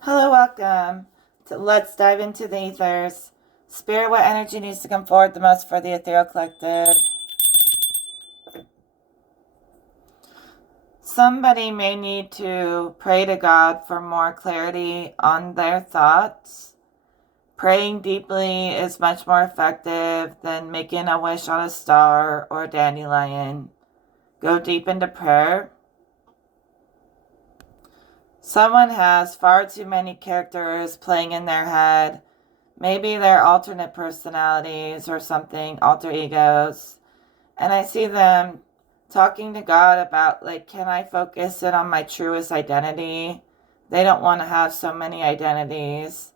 Hello, welcome to Let's Dive into the Ethers. Spirit, what energy needs to come forward the most for the Ethereal Collective? Somebody may need to pray to God for more clarity on their thoughts. Praying deeply is much more effective than making a wish on a star or a dandelion. Go deep into prayer. Someone has far too many characters playing in their head. Maybe they're alternate personalities or something, alter egos. And I see them talking to God about, like, can I focus in on my truest identity? They don't want to have so many identities.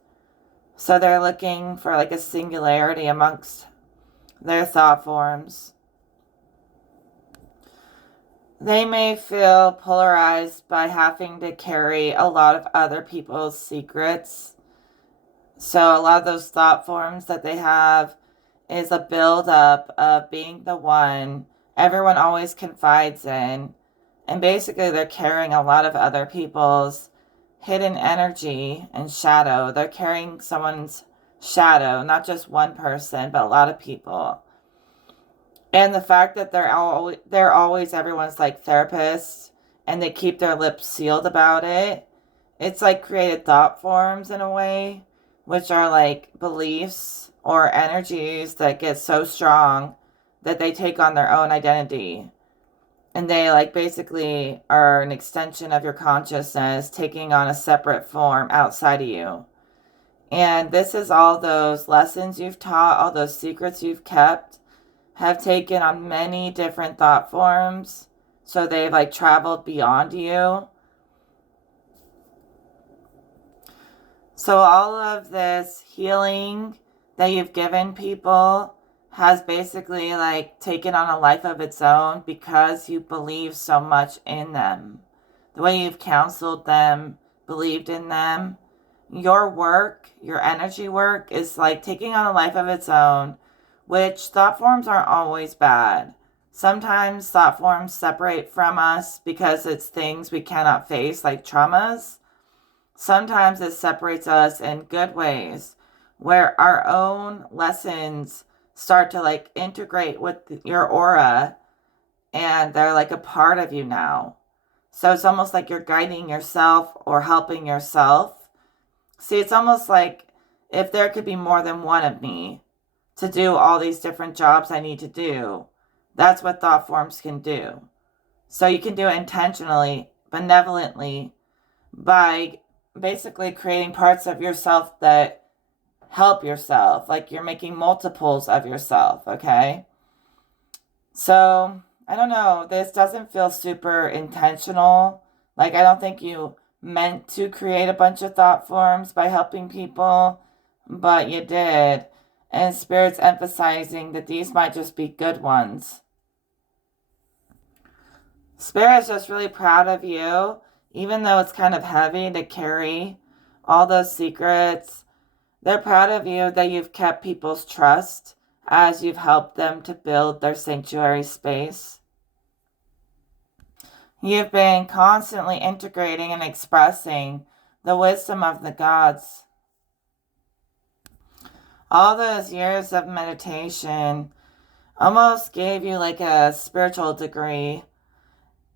So they're looking for, like, a singularity amongst their thought forms. They may feel polarized by having to carry a lot of other people's secrets. So a lot of those thought forms that they have is a buildup of being the one everyone always confides in. And basically, they're carrying a lot of other people's hidden energy and shadow. They're carrying someone's shadow, not just one person, but a lot of people. And the fact that they're always everyone's like therapists and they keep their lips sealed about it. It's like created thought forms in a way, which are like beliefs or energies that get so strong that they take on their own identity. And they like basically are an extension of your consciousness taking on a separate form outside of you. And this is all those lessons you've taught, all those secrets you've kept have taken on many different thought forms. So they've like traveled beyond you. So all of this healing that you've given people has basically like taken on a life of its own because you believe so much in them. The way you've counseled them, believed in them. Your work, your energy work is like taking on a life of its own, which thought forms aren't always bad. Sometimes thought forms separate from us because it's things we cannot face, like traumas. Sometimes it separates us in good ways where our own lessons start to like integrate with your aura and they're like a part of you now. So it's almost like you're guiding yourself or helping yourself. See, it's almost like if there could be more than one of me to do all these different jobs I need to do, that's what thought forms can do. So you can do it intentionally, benevolently, by basically creating parts of yourself that help yourself. Like you're making multiples of yourself, okay? So, I don't know. This doesn't feel super intentional. Like, I don't think you meant to create a bunch of thought forms by helping people, but you did. And Spirit's emphasizing that these might just be good ones. Spirit's just really proud of you, even though it's kind of heavy to carry all those secrets. They're proud of you that you've kept people's trust as you've helped them to build their sanctuary space. You've been constantly integrating and expressing the wisdom of the gods. All those years of meditation almost gave you like a spiritual degree,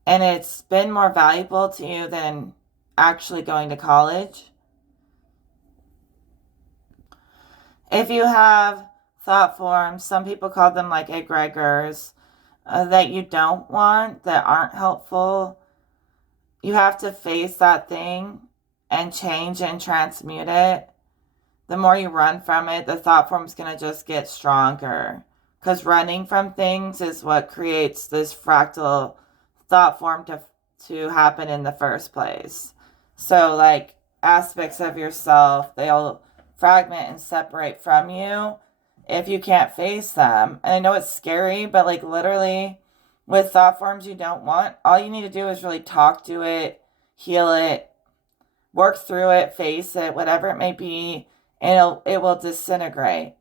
and it's been more valuable to you than actually going to college. If you have thought forms, some people call them like egregors, that you don't want, that aren't helpful, you have to face that thing and change and transmute it. The more you run from it, the thought form's going to just get stronger. Because running from things is what creates this fractal thought form to happen in the first place. So, like, aspects of yourself, they'll fragment and separate from you if you can't face them. And I know it's scary, but like literally with thought forms you don't want, all you need to do is really talk to it, heal it, work through it, face it, whatever it may be, and it will disintegrate.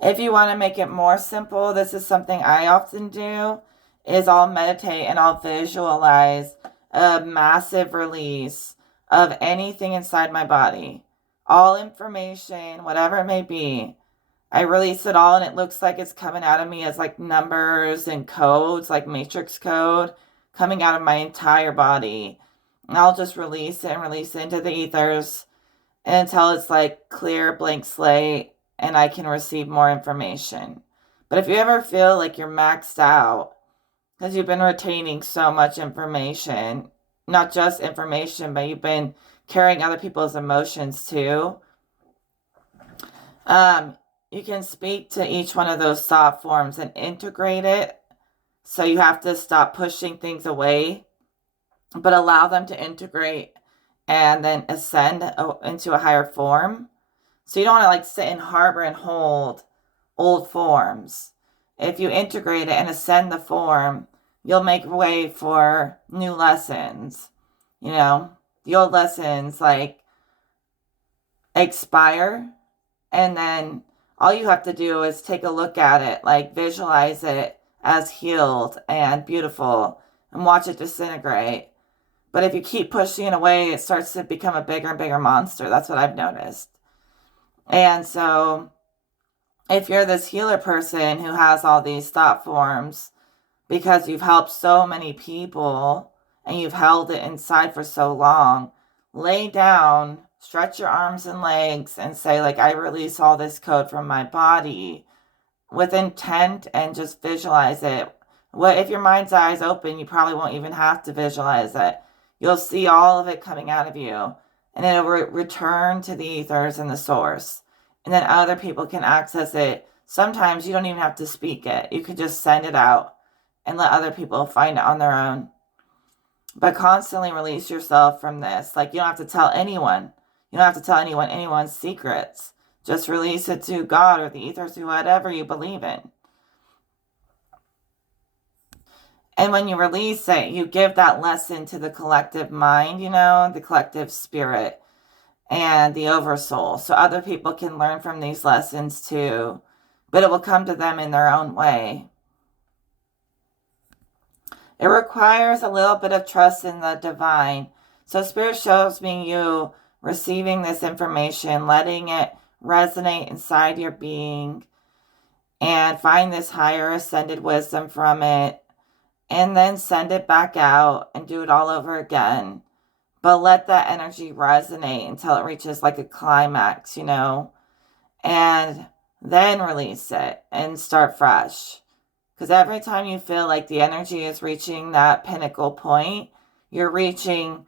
If you want to make it more simple, this is something I often do, is I'll meditate and I'll visualize a massive release of anything inside my body. All information, whatever it may be. I release it all and it looks like it's coming out of me as like numbers and codes, like matrix code, coming out of my entire body. And I'll just release it and release it into the ethers until it's like clear blank slate and I can receive more information. But if you ever feel like you're maxed out because you've been retaining so much information, not just information, but you've been carrying other people's emotions too, you can speak to each one of those thought forms and integrate it. So you have to stop pushing things away, but allow them to integrate and then ascend into a higher form. So you don't want to like sit and harbor and hold old forms. If you integrate it and ascend the form, you'll make way for new lessons. You know, the old lessons like expire, and then all you have to do is take a look at it, like visualize it as healed and beautiful and watch it disintegrate. But if you keep pushing it away, it starts to become a bigger and bigger monster. That's what I've noticed. And so if you're this healer person who has all these thought forms because you've helped so many people and you've held it inside for so long, lay down, stretch your arms and legs and say, like, I release all this code from my body with intent and just visualize it. Well, if your mind's eye is open, you probably won't even have to visualize it. You'll see all of it coming out of you, and it'll return to the ethers and the source. And then other people can access it. Sometimes you don't even have to speak it. You could just send it out and let other people find it on their own. But constantly release yourself from this. Like, you don't have to tell anyone. You don't have to tell anyone anyone's secrets. Just release it to God or the ethers or whatever you believe in. And when you release it, you give that lesson to the collective mind, you know, the collective spirit and the oversoul. So other people can learn from these lessons too. But it will come to them in their own way. It requires a little bit of trust in the divine. So Spirit shows me you receiving this information, letting it resonate inside your being, and find this higher ascended wisdom from it, and then send it back out and do it all over again. But let that energy resonate until it reaches like a climax, you know, and then release it and start fresh. Because every time you feel like the energy is reaching that pinnacle point, you're reaching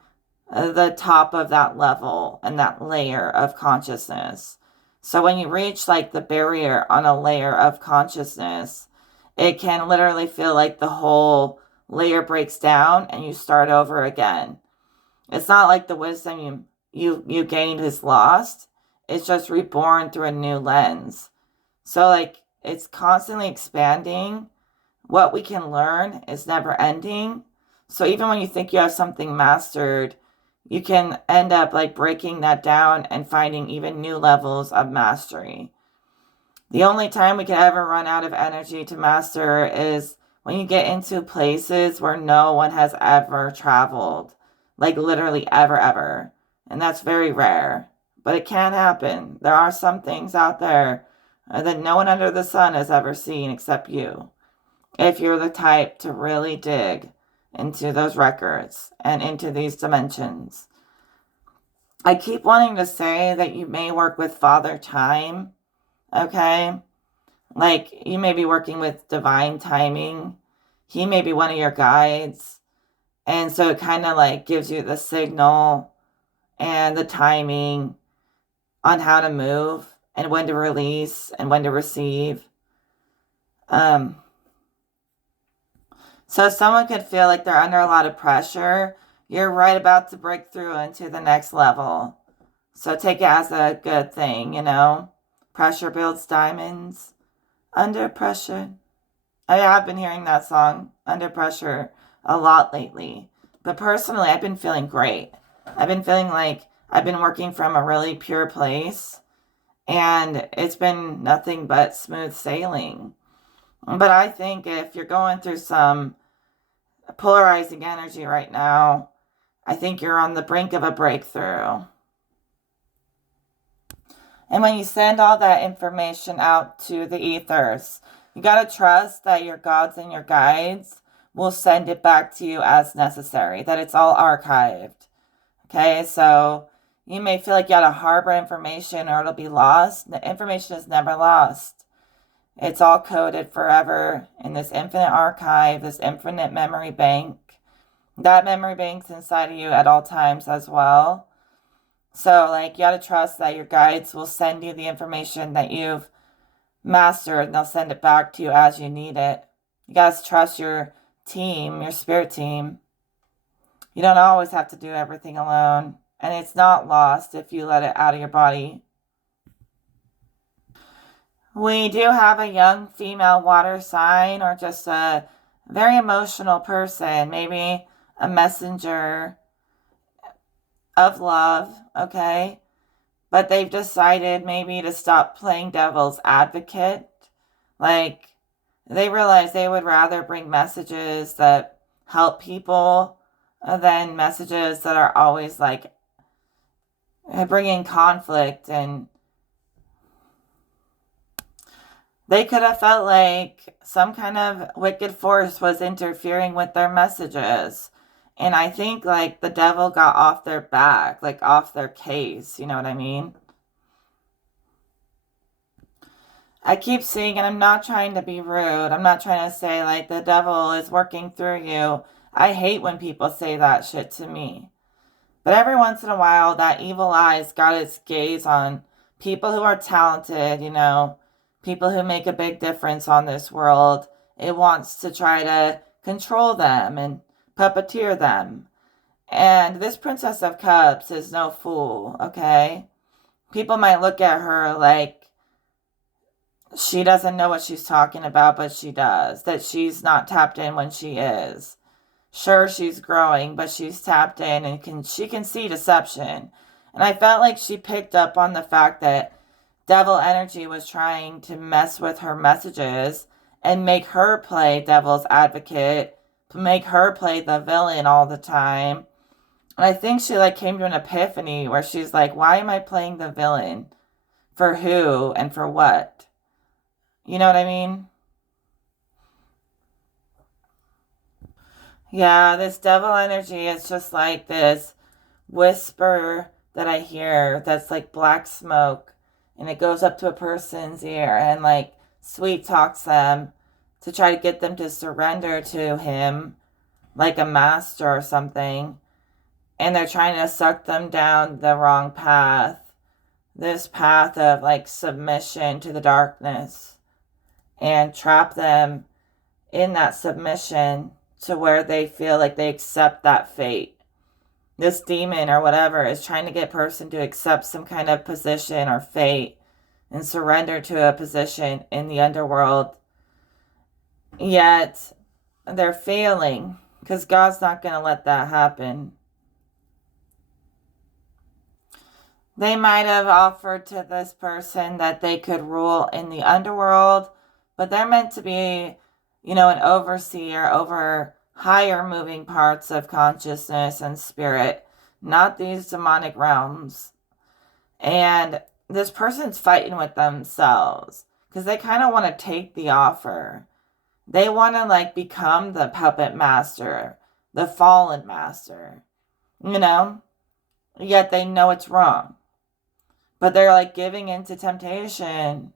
the top of that level and that layer of consciousness. So when you reach like the barrier on a layer of consciousness, it can literally feel like the whole layer breaks down and you start over again. It's not like the wisdom you gained is lost. It's just reborn through a new lens. So like it's constantly expanding. What we can learn is never ending. So even when you think you have something mastered, you can end up like breaking that down and finding even new levels of mastery. The only time we can ever run out of energy to master is when you get into places where no one has ever traveled. Like literally ever. And that's very rare. But it can happen. There are some things out there that no one under the sun has ever seen except you. If you're the type to really dig into those records and into these dimensions. I keep wanting to say that you may work with Father Time, okay? Like, you may be working with divine timing. He may be one of your guides. And so it kind of like gives you the signal and the timing on how to move and when to release and when to receive. So someone could feel like they're under a lot of pressure. You're right about to break through into the next level. So take it as a good thing, you know. Pressure builds diamonds. Under pressure. I have been hearing that song, Under Pressure, a lot lately. But personally, I've been feeling great. I've been feeling like I've been working from a really pure place. And it's been nothing but smooth sailing. But I think if you're going through some polarizing energy right now, I think you're on the brink of a breakthrough. And when you send all that information out to the ethers, you got to trust that your gods and your guides will send it back to you as necessary, that it's all archived. Okay, so you may feel like you got to harbor information or it'll be lost. The information is never lost. It's all coded forever in this infinite archive, this infinite memory bank. That memory bank's inside of you at all times as well. So, like, you got to trust that your guides will send you the information that you've mastered and they'll send it back to you as you need it. You got to trust your team, your spirit team. You don't always have to do everything alone. And it's not lost if you let it out of your body. We do have a young female water sign or just a very emotional person, maybe a messenger of love, okay? But they've decided maybe to stop playing devil's advocate. Like, they realize they would rather bring messages that help people than messages that are always like bringing conflict. And they could have felt like some kind of wicked force was interfering with their messages. And I think like the devil got off their back, like off their case. You know what I mean? I keep seeing, and I'm not trying to be rude. I'm not trying to say like the devil is working through you. I hate when people say that shit to me. But every once in a while, that evil eye's got its gaze on people who are talented, you know, people who make a big difference on this world. It wants to try to control them and puppeteer them. And this Princess of Cups is no fool, okay? People might look at her like she doesn't know what she's talking about, but she does. That she's not tapped in when she is. Sure, she's growing, but she's tapped in and she can see deception. And I felt like she picked up on the fact that devil energy was trying to mess with her messages and make her play devil's advocate, to make her play the villain all the time. And I think she like came to an epiphany where she's like, why am I playing the villain? For who and for what? You know what I mean? Yeah, this devil energy is just like this whisper that I hear that's like black smoke, and it goes up to a person's ear and like sweet talks them to try to get them to surrender to him like a master or something. And they're trying to suck them down the wrong path. This path of like submission to the darkness, and trap them in that submission to where they feel like they accept that fate. This demon or whatever is trying to get a person to accept some kind of position or fate and surrender to a position in the underworld. Yet they're failing because God's not going to let that happen. They might have offered to this person that they could rule in the underworld, but they're meant to be, you know, an overseer over higher moving parts of consciousness and spirit, not these demonic realms. And this person's fighting with themselves because they kind of want to take the offer. They want to like become the puppet master, the fallen master, you know, yet they know it's wrong. But they're like giving into temptation.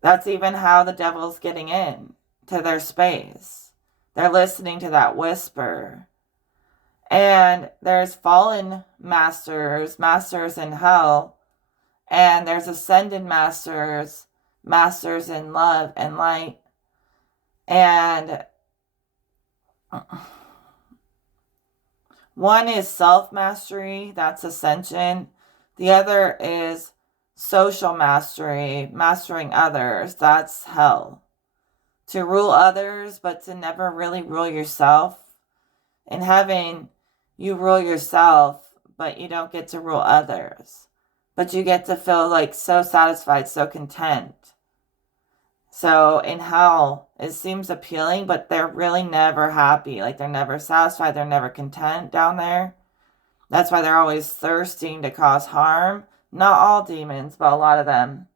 That's even how the devil's getting in to their space. They're listening to that whisper. And there's fallen masters, masters in hell. And there's ascended masters, masters in love and light. And one is self-mastery, that's ascension. The other is social mastery, mastering others. That's hell. To rule others, but to never really rule yourself. In heaven, you rule yourself, but you don't get to rule others. But you get to feel like so satisfied, so content. So in hell, it seems appealing, but they're really never happy. Like they're never satisfied. They're never content down there. That's why they're always thirsting to cause harm. Not all demons, but a lot of them.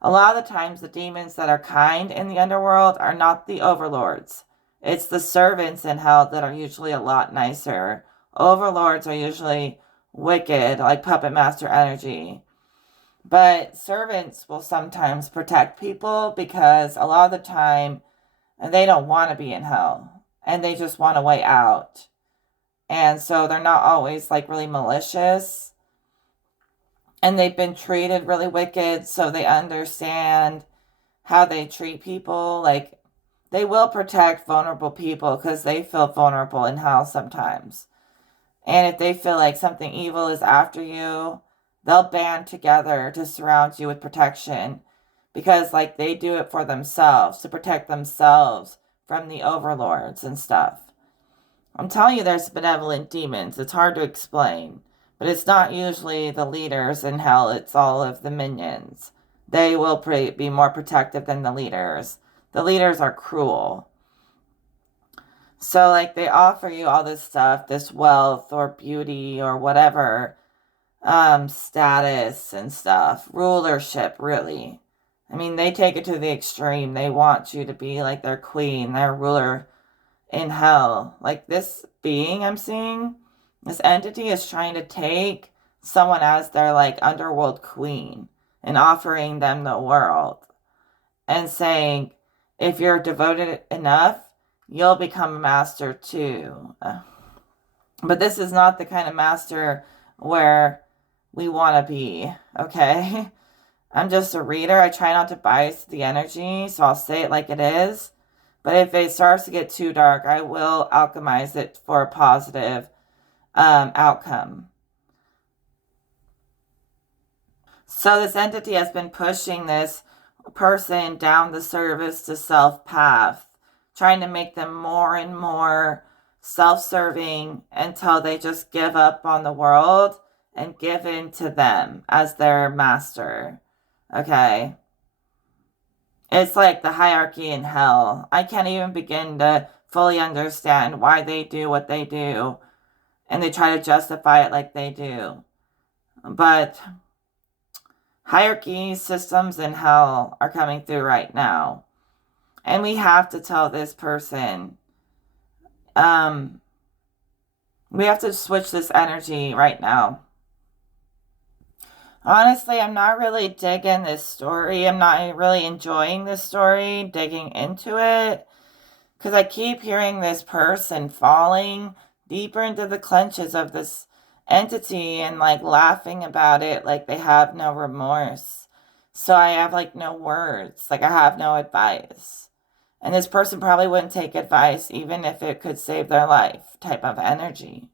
A lot of the times, the demons that are kind in the underworld are not the overlords. It's the servants in hell that are usually a lot nicer. Overlords are usually wicked, like puppet master energy. But servants will sometimes protect people because a lot of the time they don't want to be in hell and they just want a way out. And so they're not always like really malicious. And they've been treated really wicked, so they understand how they treat people. Like they will protect vulnerable people because they feel vulnerable in hell sometimes. And if they feel like something evil is after you, they'll band together to surround you with protection because like they do it for themselves to protect themselves from the overlords and stuff. I'm telling you, there's benevolent demons. It's hard to explain, but it's not usually the leaders in hell. It's all of the minions. They will be more protective than the leaders. The leaders are cruel. So like they offer you all this stuff, this wealth or beauty or whatever, status and stuff, rulership, really. I mean, they take it to the extreme. They want you to be like their queen, their ruler in hell. Like this being I'm seeing, this entity is trying to take someone as their like underworld queen and offering them the world and saying, if you're devoted enough, you'll become a master too. But this is not the kind of master where we want to be, okay? I'm just a reader. I try not to bias the energy, so I'll say it like it is. But if it starts to get too dark, I will alchemize it for a positive outcome. So this entity has been pushing this person down the service to self path, trying to make them more and more self-serving until they just give up on the world and give in to them as their master. Okay? It's like the hierarchy in hell. I can't even begin to fully understand why they do what they do, and they try to justify it like they do. But hierarchy systems in hell are coming through right now. And we have to tell this person, we have to switch this energy right now. Honestly, I'm not really digging this story. I'm not really enjoying this story, digging into it, because I keep hearing this person falling deeper into the clutches of this entity and like laughing about it like they have no remorse. So I have like no words, like I have no advice. And this person probably wouldn't take advice even if it could save their life type of energy.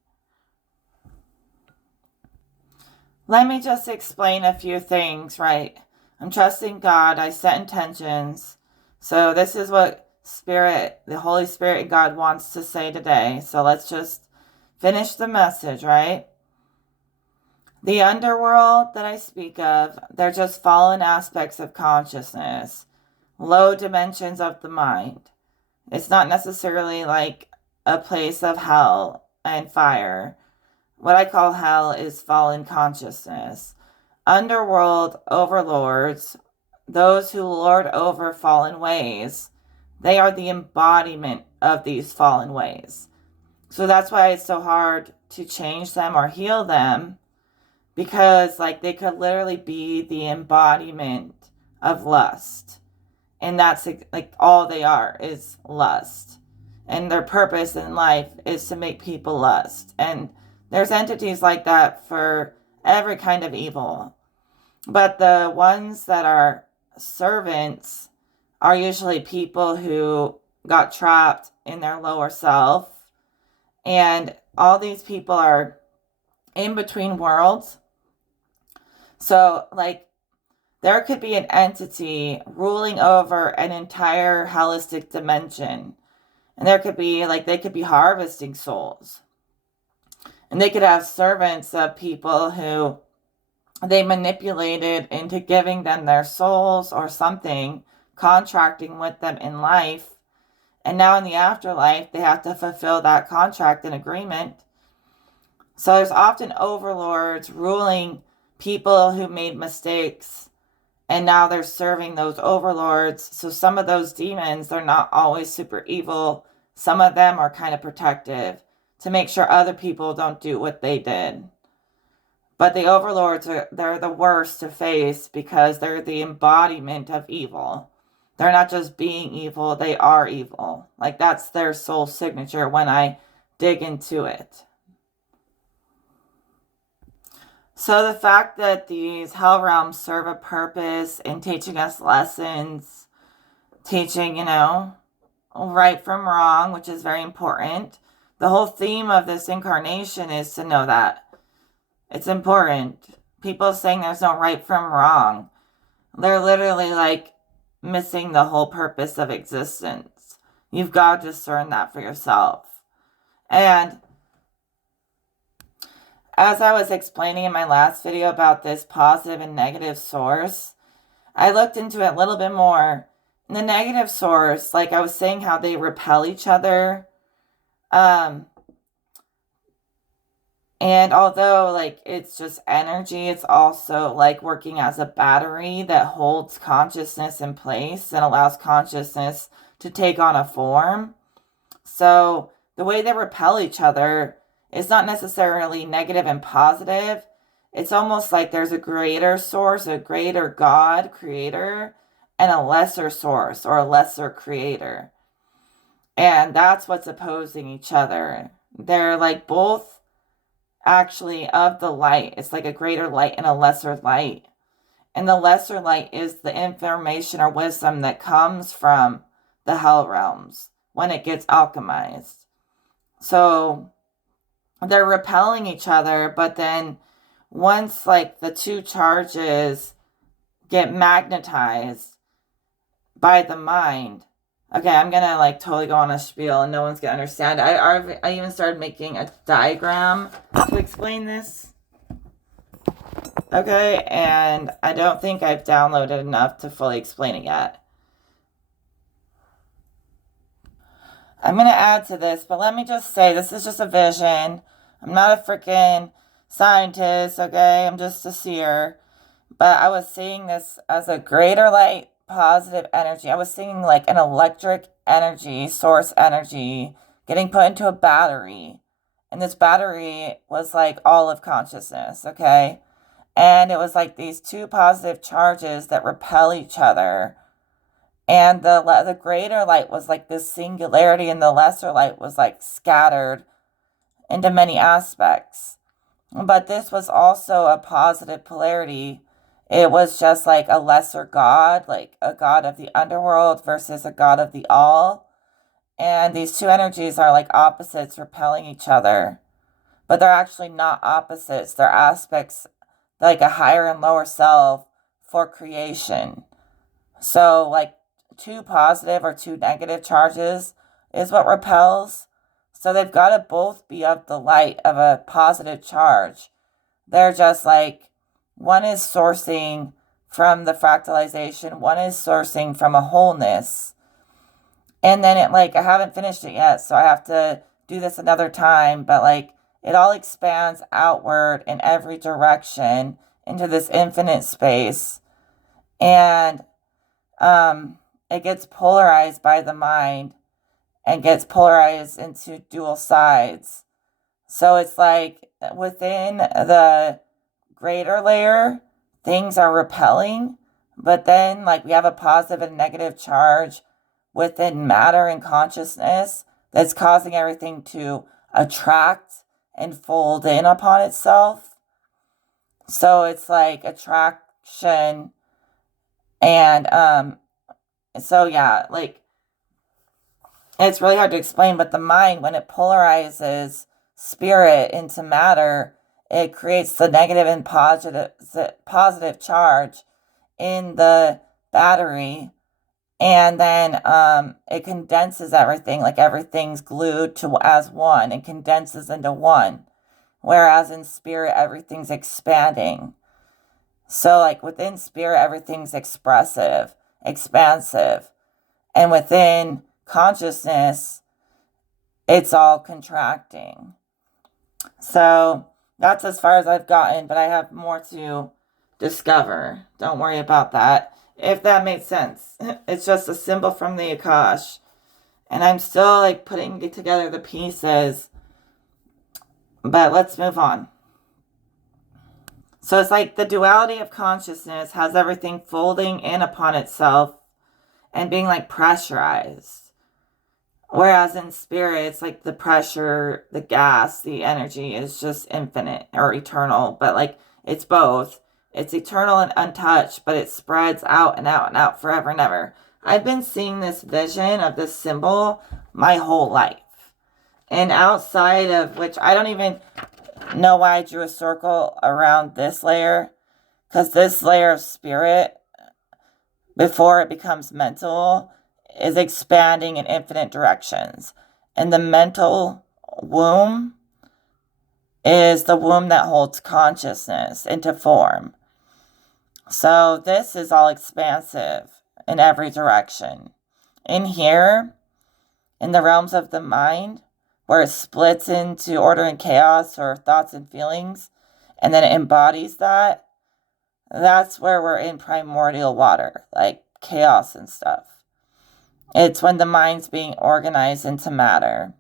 Let me just explain a few things, right? I'm trusting God. I set intentions. So this is what Spirit, the Holy Spirit and God wants to say today. So let's just finish the message, right? The underworld that I speak of, they're just fallen aspects of consciousness, low dimensions of the mind. It's not necessarily like a place of hell and fire. What I call hell is fallen consciousness. Underworld overlords, those who lord over fallen ways, they are the embodiment of these fallen ways. So that's why it's so hard to change them or heal them, because like they could literally be the embodiment of lust. And that's like all they are is lust. And their purpose in life is to make people lust. And there's entities like that for every kind of evil. But the ones that are servants are usually people who got trapped in their lower self. And all these people are in between worlds. So, like, there could be an entity ruling over an entire holistic dimension. And there could be, like, they could be harvesting souls. And they could have servants of people who they manipulated into giving them their souls or something contracting with them in life. And now in the afterlife, they have to fulfill that contract and agreement. So there's often overlords ruling people who made mistakes. And now they're serving those overlords. So some of those demons, they're not always super evil. Some of them are kind of protective to make sure other people don't do what they did. But the overlords, they're the worst to face because they're the embodiment of evil. They're not just being evil, they are evil. Like, that's their soul signature when I dig into it. So the fact that these hell realms serve a purpose in teaching us lessons, teaching, right from wrong, which is very important. The whole theme of this incarnation is to know that. It's important. People saying there's no right from wrong, they're literally like missing the whole purpose of existence. You've got to discern that for yourself. And as I was explaining in my last video about this positive and negative source, I looked into it a little bit more. The negative source, like I was saying, how they repel each other. And although, like, it's just energy, it's also, like, working as a battery that holds consciousness in place and allows consciousness to take on a form. So the way they repel each other is not necessarily negative and positive. It's almost like there's a greater source, a greater God, creator, and a lesser source or a lesser creator. And that's what's opposing each other. They're, like, both actually of the light. It's like a greater light and a lesser light. And the lesser light is the information or wisdom that comes from the hell realms when it gets alchemized. So they're repelling each other, but then once like the two charges get magnetized by the mind. Okay, I'm gonna like totally go on a spiel and no one's gonna understand. I even started making a diagram to explain this. Okay, and I don't think I've downloaded enough to fully explain it yet. I'm gonna add to this, but let me just say this is just a vision. I'm not a freaking scientist, okay? I'm just a seer. But I was seeing this as a greater light, positive energy. I was seeing like an electric energy, source energy, getting put into a battery. And this battery was like all of consciousness, okay? And it was like these two positive charges that repel each other. And the greater light was like this singularity, and the lesser light was like scattered into many aspects. But this was also a positive polarity. It was just like a lesser god, like a god of the underworld versus a god of the all. And these two energies are like opposites repelling each other. But they're actually not opposites. They're aspects, like a higher and lower self for creation. So like two positive or two negative charges is what repels. So they've got to both be of the light of a positive charge. They're just like, one is sourcing from the fractalization, one is sourcing from a wholeness. And then it like, I haven't finished it yet, so I have to do this another time, but like, it all expands outward in every direction into this infinite space. And it gets polarized by the mind and gets polarized into dual sides. So it's like within the greater layer, things are repelling, but then like we have a positive and negative charge within matter and consciousness that's causing everything to attract and fold in upon itself. So it's like attraction and so yeah, like it's really hard to explain, but the mind, when it polarizes spirit into matter, it creates the negative and positive charge in the battery. And then it condenses everything, like everything's glued to as one and condenses into one. Whereas in spirit, everything's expanding. So like within spirit, everything's expressive expansive. And within consciousness, it's all contracting. So that's as far as I've gotten, but I have more to discover. Don't worry about that. If that makes sense. It's just a symbol from the Akash. And I'm still like putting together the pieces. But let's move on. So it's like the duality of consciousness has everything folding in upon itself and being like pressurized. Whereas in spirit, it's like the pressure, the gas, the energy is just infinite or eternal. But like it's both. It's eternal and untouched, but it spreads out and out and out forever and ever. I've been seeing this vision of this symbol my whole life. And outside of which, I don't even know why I drew a circle around this layer. Because this layer of spirit, before it becomes mental, is expanding in infinite directions. And the mental womb is the womb that holds consciousness into form. So this is all expansive in every direction. In here, in the realms of the mind, where it splits into order and chaos or thoughts and feelings, and then it embodies that, that's where we're in primordial water, like chaos and stuff. It's when the mind's being organized into matter.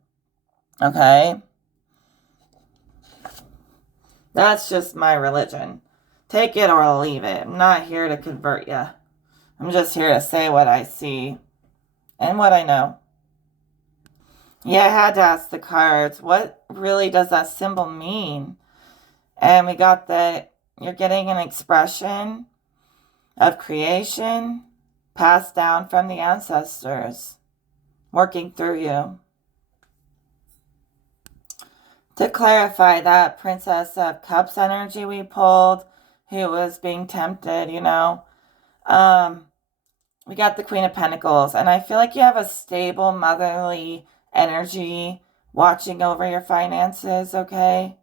Okay? That's just my religion. Take it or leave it. I'm not here to convert you. I'm just here to say what I see and what I know. Yeah, I had to ask the cards, what really does that symbol mean? And we got that you're getting an expression of creation passed down from the ancestors, working through you. To clarify, that Princess of Cups energy we pulled, who was being tempted, we got the Queen of Pentacles, and I feel like you have a stable motherly energy watching over your finances, okay?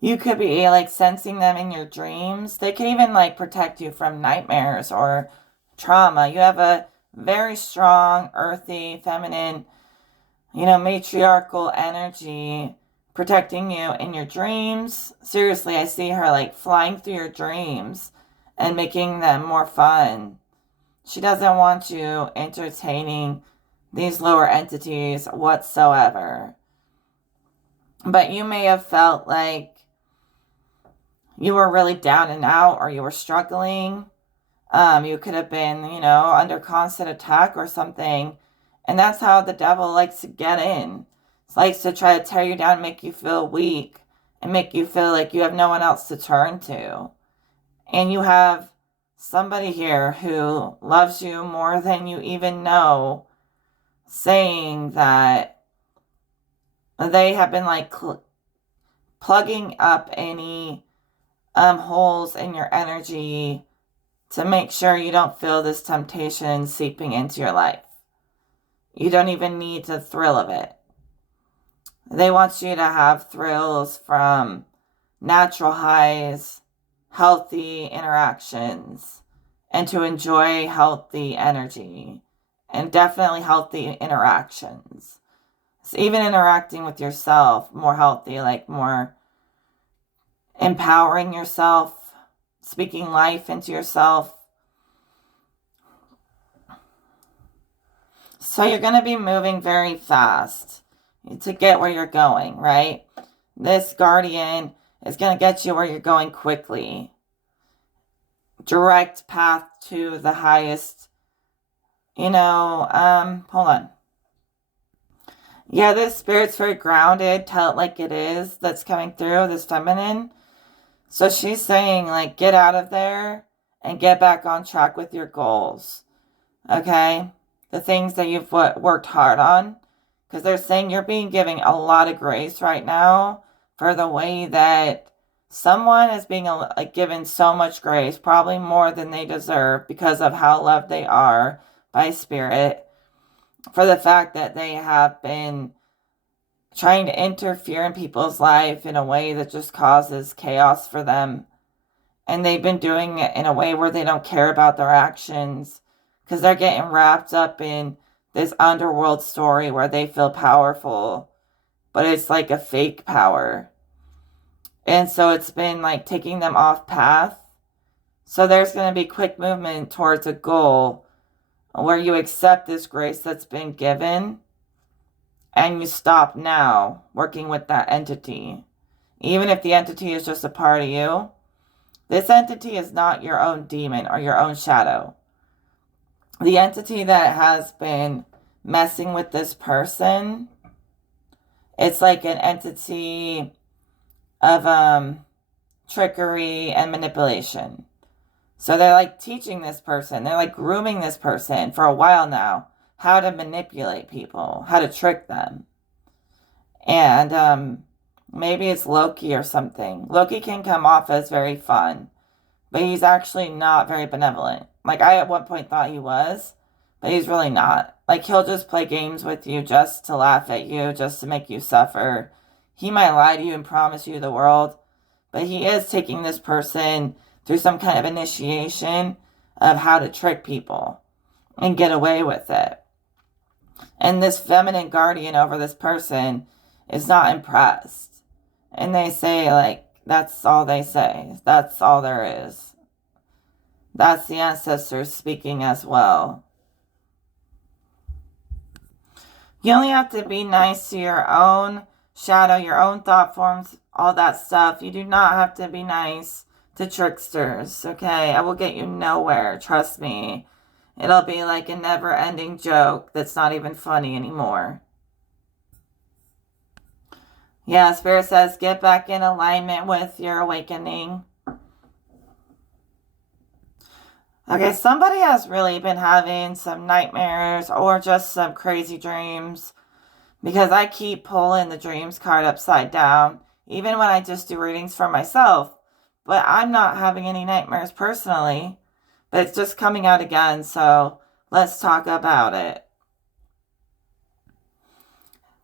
You could be like sensing them in your dreams. They could even like protect you from nightmares or trauma. You have a very strong, earthy, feminine, matriarchal energy protecting you in your dreams. Seriously, I see her like flying through your dreams and making them more fun. She doesn't want you entertaining these lower entities whatsoever. But you may have felt like you were really down and out, or you were struggling. You could have been, under constant attack or something. And that's how the devil likes to get in. He likes to try to tear you down, make you feel weak, and make you feel like you have no one else to turn to. And you have somebody here who loves you more than you even know, saying that they have been like plugging up any holes in your energy to make sure you don't feel this temptation seeping into your life. You don't even need the thrill of it. They want you to have thrills from natural highs, healthy interactions, and to enjoy healthy energy and definitely healthy interactions. So even interacting with yourself, more healthy, like more empowering yourself, speaking life into yourself. So you're going to be moving very fast to get where you're going, right? This guardian is going to get you where you're going quickly. Direct path to the highest, hold on. Yeah, this spirit's very grounded. Tell it like it is. That's coming through, this feminine. So she's saying, like, get out of there and get back on track with your goals. Okay? The things that you've worked hard on. Because they're saying you're being given a lot of grace right now for the way that someone is being given so much grace, probably more than they deserve because of how loved they are by spirit, for the fact that they have been trying to interfere in people's life in a way that just causes chaos for them. And they've been doing it in a way where they don't care about their actions because they're getting wrapped up in this underworld story where they feel powerful, but it's like a fake power. And so it's been like taking them off path. So there's going to be quick movement towards a goal where you accept this grace that's been given and you stop now working with that entity. Even if the entity is just a part of you, this entity is not your own demon or your own shadow. The entity that has been messing with this person, it's like an entity of trickery and manipulation. So they're like teaching this person, they're like grooming this person for a while now, how to manipulate people, how to trick them. And maybe it's Loki or something. Loki can come off as very fun, but he's actually not very benevolent. Like, I at one point thought he was, but he's really not. Like, he'll just play games with you just to laugh at you, just to make you suffer. He might lie to you and promise you the world, but he is taking this person through some kind of initiation of how to trick people and get away with it. And this feminine guardian over this person is not impressed. And they say, like, that's all they say. That's all there is. That's the ancestors speaking as well. You only have to be nice to your own shadow, your own thought forms, all that stuff. You do not have to be nice to tricksters, okay? I will get you nowhere, trust me. It'll be like a never-ending joke that's not even funny anymore. Yeah, Spirit says, get back in alignment with your awakening. Okay, somebody has really been having some nightmares or just some crazy dreams, because I keep pulling the dreams card upside down, even when I just do readings for myself. But I'm not having any nightmares personally, but it's just coming out again, so let's talk about it.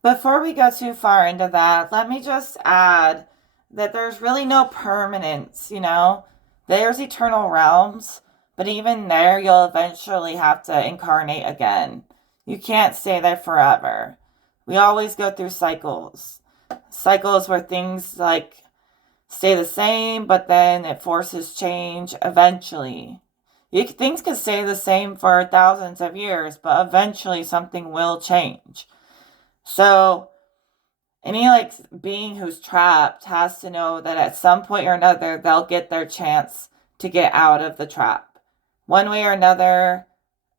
Before we go too far into that, let me just add that there's really no permanence, you know? There's eternal realms, but even there, you'll eventually have to incarnate again. You can't stay there forever. We always go through cycles. Cycles where things like stay the same, but then it forces change eventually. Things can stay the same for thousands of years, but eventually something will change. So any like being who's trapped has to know that at some point or another, they'll get their chance to get out of the trap. One way or another,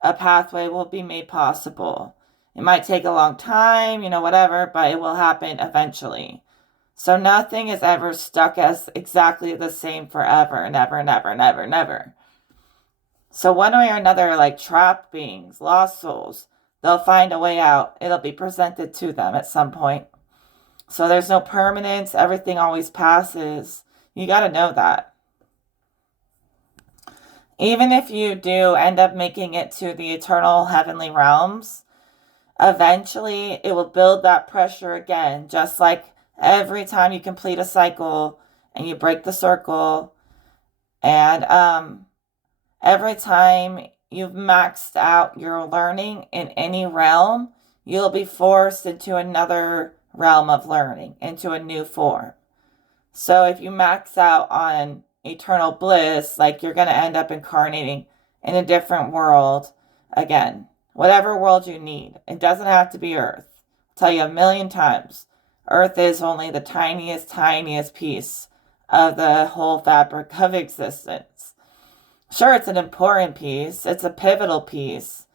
a pathway will be made possible. It might take a long time, you know, whatever, but it will happen eventually. So nothing is ever stuck as exactly the same forever, never, never, never, never. So one way or another, like trapped beings, lost souls, they'll find a way out. It'll be presented to them at some point. So there's no permanence. Everything always passes. You got to know that. Even if you do end up making it to the eternal heavenly realms, eventually it will build that pressure again, just like every time you complete a cycle and you break the circle, and every time you've maxed out your learning in any realm, you'll be forced into another realm of learning, into a new form. So if you max out on eternal bliss, like you're going to end up incarnating in a different world again. Whatever world you need. It doesn't have to be Earth. I'll tell you a million times. Earth is only the tiniest, tiniest piece of the whole fabric of existence. Sure, it's an important piece. It's a pivotal piece.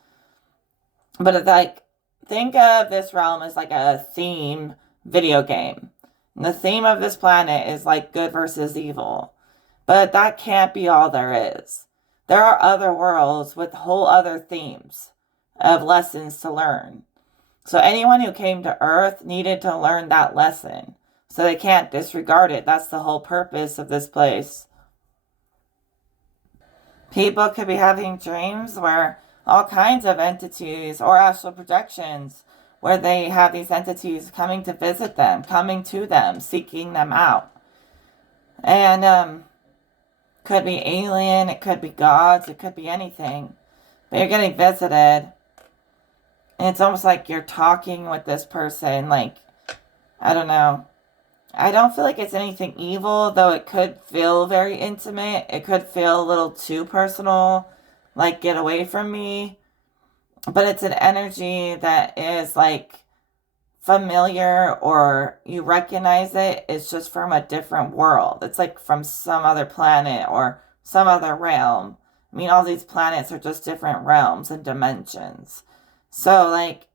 But it's like, think of this realm as like a theme video game. And the theme of this planet is like good versus evil. But that can't be all there is. There are other worlds with whole other themes of lessons to learn. So anyone who came to Earth needed to learn that lesson. So they can't disregard it. That's the whole purpose of this place. People could be having dreams where all kinds of entities or astral projections, where they have these entities coming to visit them, coming to them, seeking them out. And Could be alien, it could be gods, it could be anything. But you're getting visited. And it's almost like you're talking with this person. Like, I don't know. I don't feel like it's anything evil, though it could feel very intimate. It could feel a little too personal, like get away from me. But it's an energy that is like familiar, or you recognize it. It's just from a different world. It's like from some other planet or some other realm. I mean, all these planets are just different realms and dimensions. So, like,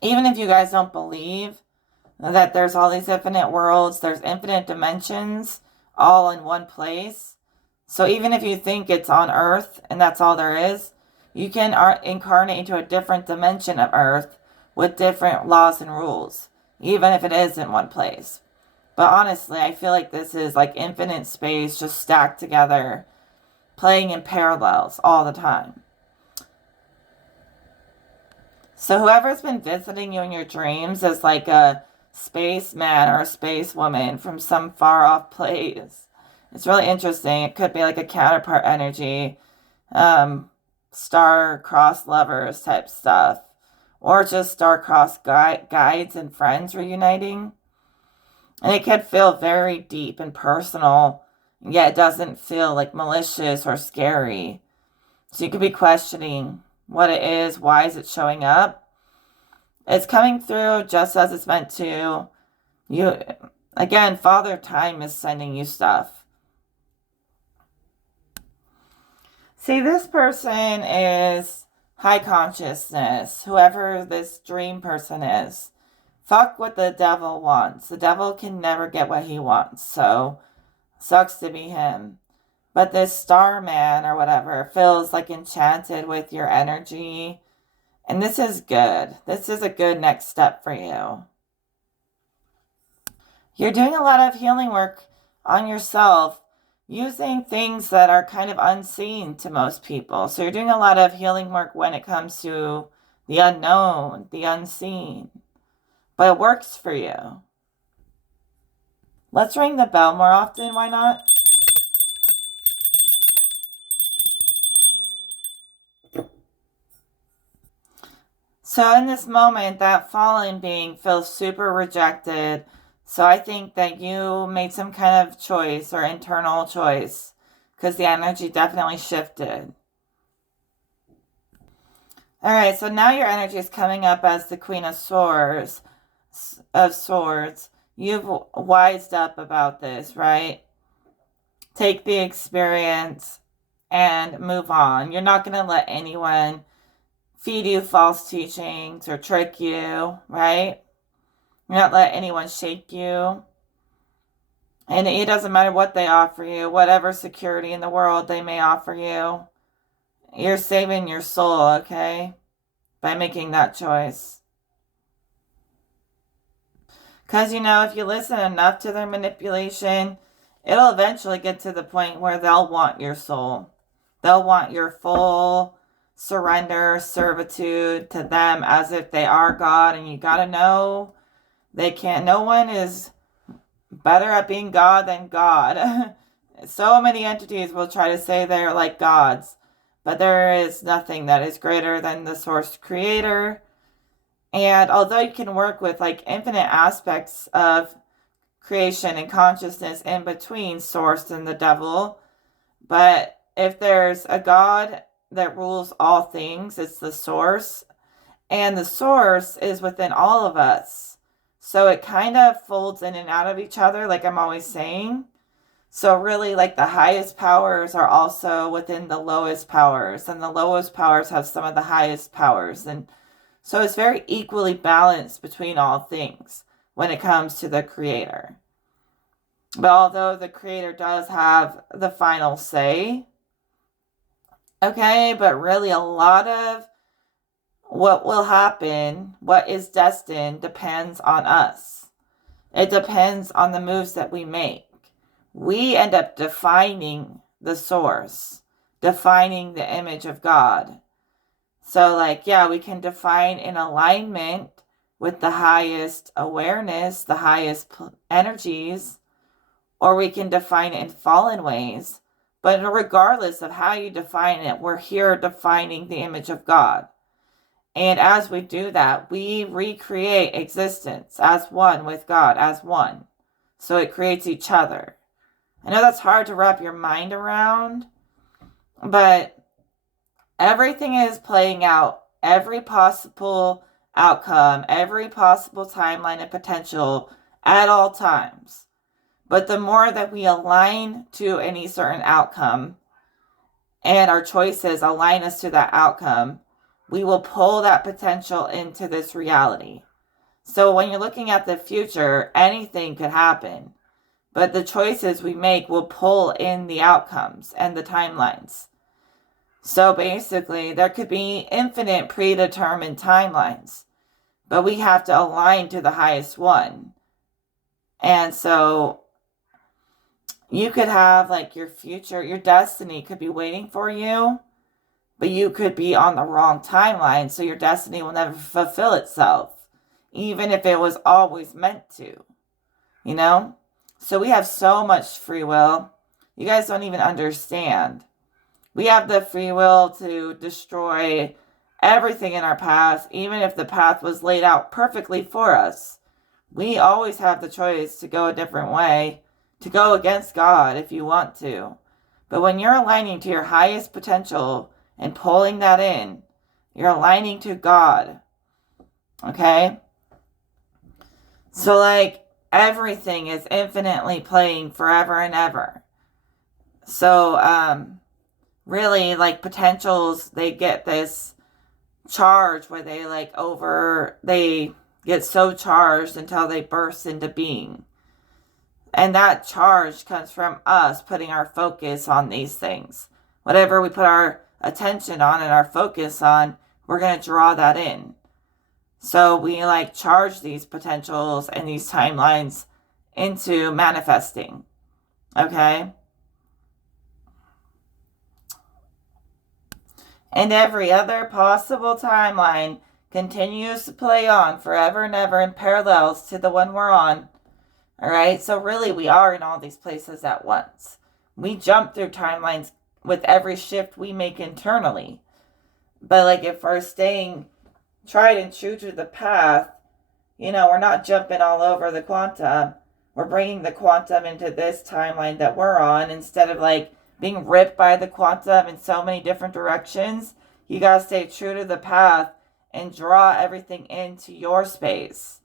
even if you guys don't believe that there's all these infinite worlds, there's infinite dimensions all in one place. So even if you think it's on Earth and that's all there is, you can incarnate into a different dimension of Earth with different laws and rules, even if it is in one place. But honestly, I feel like this is like infinite space just stacked together, playing in parallels all the time. So whoever's been visiting you in your dreams is like a spaceman or a space woman from some far off place. It's really interesting. It could be like a counterpart energy, star-crossed lovers type stuff, or just star-crossed guides and friends reuniting. And it could feel very deep and personal, yet it doesn't feel like malicious or scary. So you could be questioning what it is, why is it showing up? It's coming through just as it's meant to. You, again, Father Time is sending you stuff. See, this person is high consciousness, whoever this dream person is. Fuck what the devil wants. The devil can never get what he wants, so sucks to be him. But this Starman or whatever feels like enchanted with your energy. And this is good. This is a good next step for you. You're doing a lot of healing work on yourself using things that are kind of unseen to most people. So you're doing a lot of healing work when it comes to the unknown, the unseen. But it works for you. Let's ring the bell more often, why not? So in this moment, that fallen being feels super rejected. So I think that you made some kind of choice or internal choice, because the energy definitely shifted. All right, so now your energy is coming up as the Queen of Swords. You've wised up about this, right? Take the experience and move on. You're not going to let anyone feed you false teachings or trick you, right? You're not let anyone shake you. And it doesn't matter what they offer you, whatever security in the world they may offer you. You're saving your soul, okay? By making that choice. Because, if you listen enough to their manipulation, it'll eventually get to the point where they'll want your soul. They'll want your full surrender, servitude to them as if they are God. And you got to know no one is better at being God than God. So many entities will try to say they're like gods, but there is nothing that is greater than the source creator. And although you can work with like infinite aspects of creation and consciousness in between source and the devil, but if there's a God that rules all things, it's the source, and the source is within all of us. So it kind of folds in and out of each other, like I'm always saying. So really, like the highest powers are also within the lowest powers, and the lowest powers have some of the highest powers. And so it's very equally balanced between all things when it comes to the creator. But although the creator does have the final say, okay, but really a lot of what will happen, what is destined, depends on us. It depends on the moves that we make. We end up defining the source, defining the image of God. So we can define in alignment with the highest awareness, the highest energies, or we can define it in fallen ways But regardless of how you define it, we're here defining the image of God. And as we do that, we recreate existence as one with God, as one. So it creates each other. I know that's hard to wrap your mind around, but everything is playing out, every possible outcome, every possible timeline and potential at all times. But the more that we align to any certain outcome and our choices align us to that outcome, we will pull that potential into this reality. So when you're looking at the future, anything could happen, but the choices we make will pull in the outcomes and the timelines. So basically, there could be infinite predetermined timelines, but we have to align to the highest one. And so you could have like your future, your destiny could be waiting for you, but you could be on the wrong timeline, so your destiny will never fulfill itself, even if it was always meant to, you know? So we have so much free will. You guys don't even understand. We have the free will to destroy everything in our path, even if the path was laid out perfectly for us. We always have the choice to go a different way, to go against God if you want to. But when you're aligning to your highest potential and pulling that in, you're aligning to God. Okay? So like everything is infinitely playing forever and ever. So really like potentials, they get this charge where they get so charged until they burst into being. And that charge comes from us putting our focus on these things. Whatever we put our attention on and our focus on, we're going to draw that in. So we like charge these potentials and these timelines into manifesting. Okay? And every other possible timeline continues to play on forever and ever in parallels to the one we're on. All right? So really, we are in all these places at once. We jump through timelines with every shift we make internally. But like if we're staying tried and true to the path, we're not jumping all over the quantum. We're bringing the quantum into this timeline that we're on instead of like being ripped by the quantum in so many different directions. You got to stay true to the path and draw everything into your space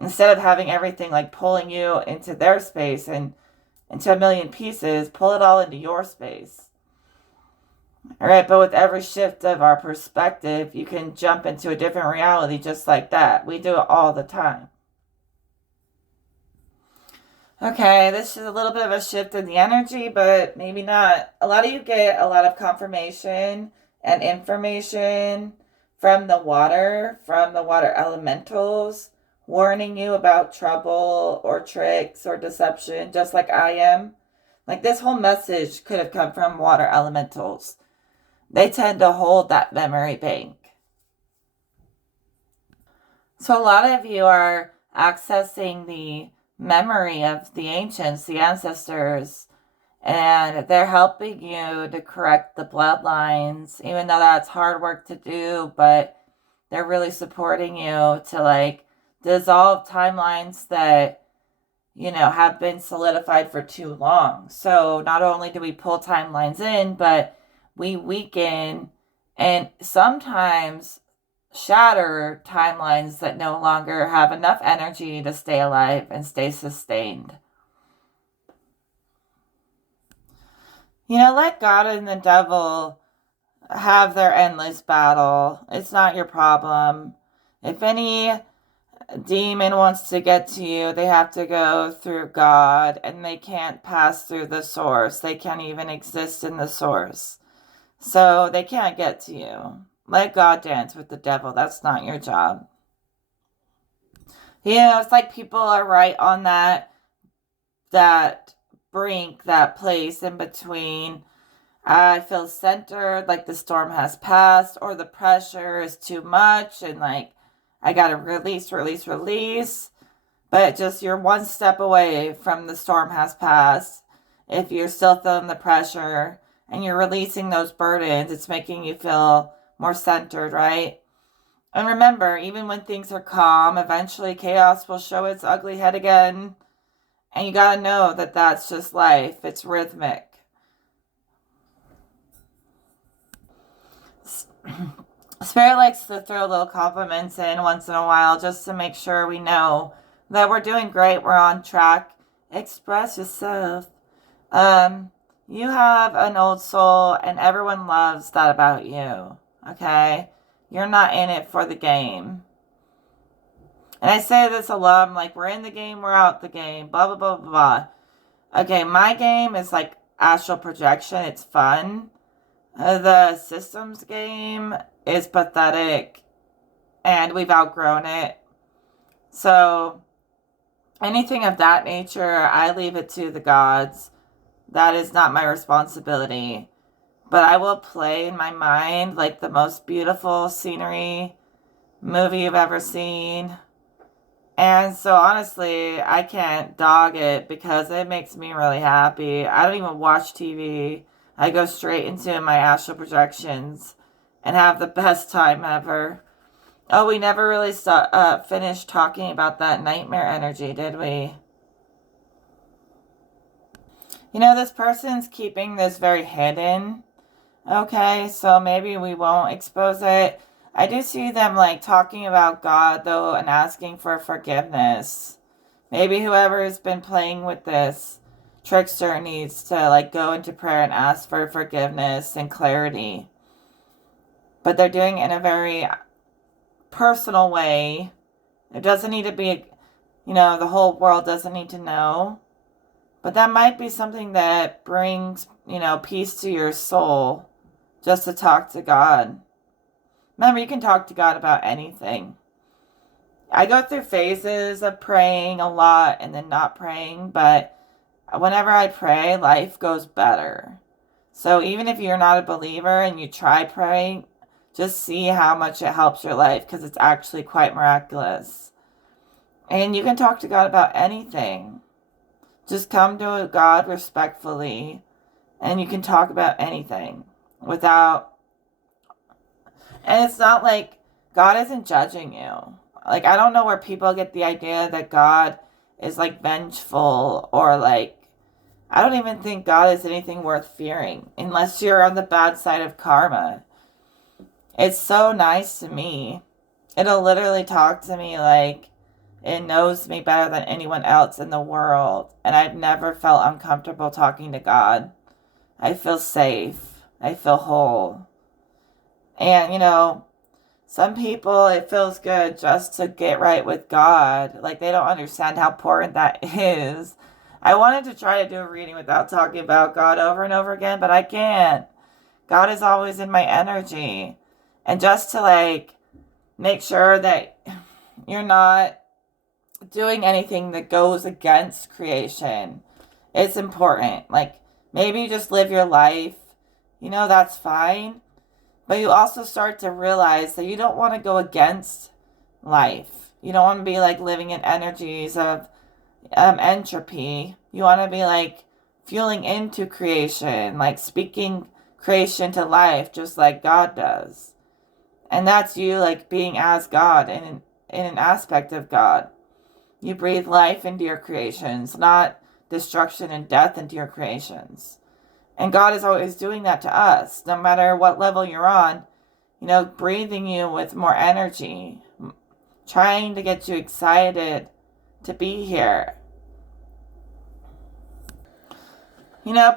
instead of having everything like pulling you into their space and into a million pieces. Pull it all into your space. All right, but with every shift of our perspective, you can jump into a different reality just like that. We do it all the time. Okay, this is a little bit of a shift in the energy, but maybe not. A lot of you get a lot of confirmation and information from the water elementals, warning you about trouble or tricks or deception, just like I am. Like this whole message could have come from water elementals. They tend to hold that memory bank. So a lot of you are accessing the memory of the ancients, the ancestors, and they're helping you to correct the bloodlines, even though that's hard work to do, but they're really supporting you to like dissolve timelines that, have been solidified for too long. So not only do we pull timelines in, but we weaken and sometimes shatter timelines that no longer have enough energy to stay alive and stay sustained. Let God and the devil have their endless battle. It's not your problem. If any demon wants to get to you, they have to go through God, and they can't pass through the source. They can't even exist in the source. So they can't get to you. Let God dance with the devil. That's not your job. It's like people are right on that brink, that place in between. I feel centered, like the storm has passed, or the pressure is too much, and like I gotta release. But just you're one step away from the storm has passed. if you're still feeling the pressure and you're releasing those burdens, it's making you feel more centered, right? And remember, even when things are calm, eventually chaos will show its ugly head again. And you gotta know that that's just life. It's rhythmic. Spirit likes to throw little compliments in once in a while just to make sure we know that we're doing great, we're on track. Express yourself. You have an old soul and everyone loves that about you. Okay? You're not in it for the game. And I say this a lot. I'm like, we're in the game, we're out the game. Blah, blah, blah, blah, blah. Okay, my game is like astral projection. It's fun. The systems game is pathetic. And we've outgrown it. So, anything of that nature, I leave it to the gods. That is not my responsibility. But I will play in my mind like the most beautiful scenery movie you've ever seen. And so honestly, I can't dog it because it makes me really happy. I don't even watch TV. I go straight into my astral projections and have the best time ever. Oh, we never really finished talking about that nightmare energy, did we? You know, this person's keeping this very hidden. Okay, so maybe we won't expose it. I do see them like talking about God though and asking for forgiveness. Maybe whoever has been playing with this trickster needs to like go into prayer and ask for forgiveness and clarity. But they're doing it in a very personal way. It doesn't need to be, the whole world doesn't need to know. But that might be something that brings, peace to your soul just to talk to God. Remember, you can talk to God about anything. I go through phases of praying a lot and then not praying, but whenever I pray, life goes better. So even if you're not a believer and you try praying, just see how much it helps your life because it's actually quite miraculous. And you can talk to God about anything. Just come to God respectfully and you can talk about anything without... And it's not like God isn't judging you. Like, I don't know where people get the idea that God is like vengeful or like... I don't even think God is anything worth fearing unless you're on the bad side of karma. It's so nice to me. It'll literally talk to me like it knows me better than anyone else in the world. And I've never felt uncomfortable talking to God. I feel safe. I feel whole. And, some people, it feels good just to get right with God. Like, they don't understand how important that is. I wanted to try to do a reading without talking about God over and over again, but I can't. God is always in my energy. And just to, like, make sure that you're not doing anything that goes against creation, it's important. Like, maybe you just live your life. That's fine. But you also start to realize that you don't want to go against life. You don't want to be like living in energies of entropy. You want to be like fueling into creation, like speaking creation to life, just like God does. And that's you like being as God in an aspect of God. You breathe life into your creations, not destruction and death into your creations. And God is always doing that to us, no matter what level you're on, breathing you with more energy, trying to get you excited to be here.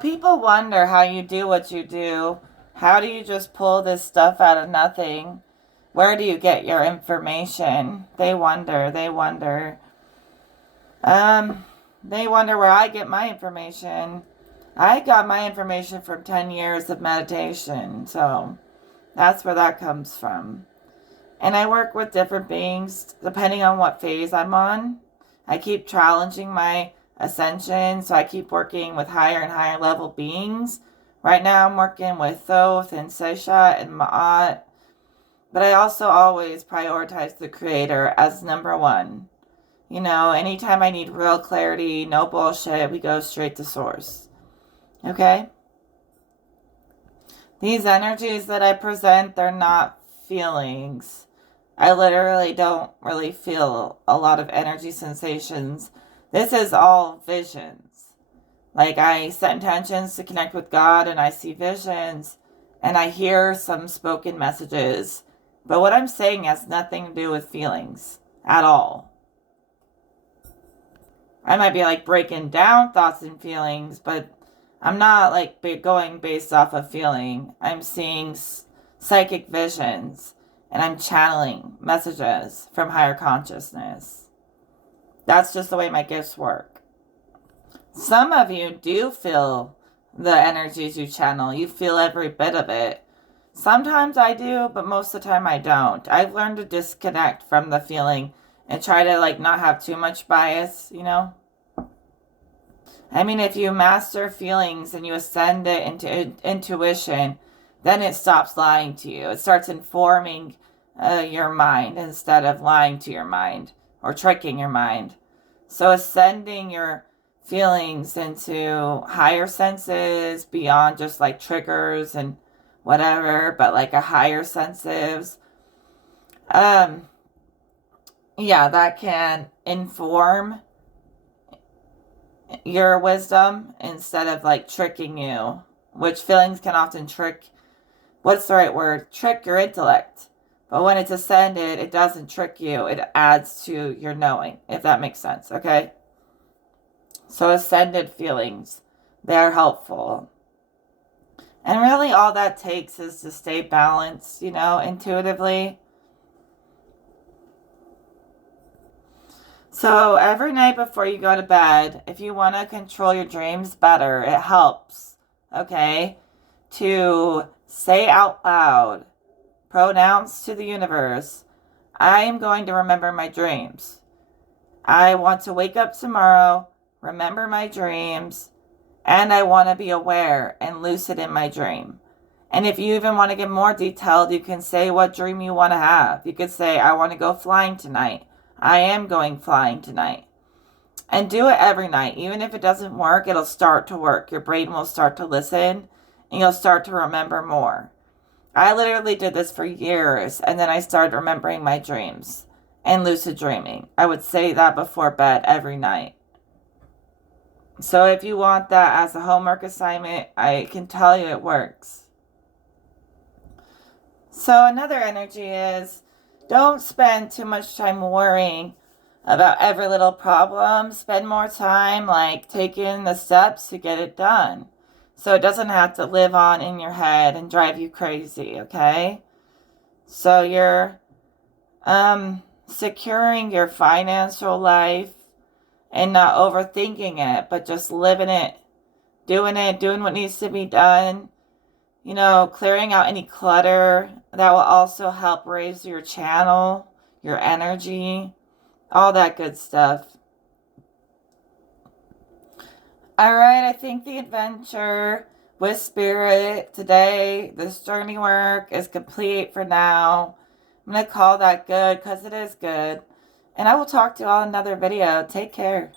People wonder how you do what you do. How do you just pull this stuff out of nothing? Where do you get your information? They wonder. They wonder where I get my information. I got my information from 10 years of meditation, so that's where that comes from. And I work with different beings depending on what phase I'm on. I keep challenging my ascension, so I keep working with higher and higher level beings. Right now I'm working with Thoth and Seshat and Ma'at, but I also always prioritize the Creator as number one. Anytime I need real clarity, no bullshit, we go straight to source. Okay? These energies that I present, they're not feelings. I literally don't really feel a lot of energy sensations. This is all visions. Like I set intentions to connect with God and I see visions and I hear some spoken messages. But what I'm saying has nothing to do with feelings at all. I might be like breaking down thoughts and feelings, but I'm not like going based off of feeling. I'm seeing psychic visions and I'm channeling messages from higher consciousness. That's just the way my gifts work. Some of you do feel the energies you channel. You feel every bit of it. Sometimes I do, but most of the time I don't. I've learned to disconnect from the feeling and try to like not have too much bias, you know? I mean, if you master feelings and you ascend it into intuition, then it stops lying to you. It starts informing your mind instead of lying to your mind or tricking your mind. So ascending your feelings into higher senses beyond just like triggers and whatever, but like a higher senses. Yeah, that can inform your wisdom instead of like tricking you, which feelings can often trick, what's the right word? Trick your intellect. But when it's ascended, it doesn't trick you. It adds to your knowing, if that makes sense, okay? So ascended feelings, they're helpful. And really all that takes is to stay balanced, you know, intuitively. So every night before you go to bed, if you want to control your dreams better, it helps, okay, to say out loud, pronounce to the universe, I am going to remember my dreams. I want to wake up tomorrow, remember my dreams, and I want to be aware and lucid in my dream. And if you even want to get more detailed, you can say what dream you want to have. You could say, I want to go flying tonight. I am going flying tonight. And do it every night. Even if it doesn't work, it'll start to work. Your brain will start to listen and you'll start to remember more. I literally did this for years and then I started remembering my dreams and lucid dreaming. I would say that before bed every night. So if you want that as a homework assignment, I can tell you it works. So another energy is don't spend too much time worrying about every little problem. Spend more time like taking the steps to get it done. So it doesn't have to live on in your head and drive you crazy, okay? So you're securing your financial life and not overthinking it, but just living it, doing what needs to be done. You know, clearing out any clutter. That will also help raise your channel, your energy, all that good stuff. All right, I think the adventure with Spirit today, this journey work is complete for now. I'm going to call that good because it is good. And I will talk to you all in another video. Take care.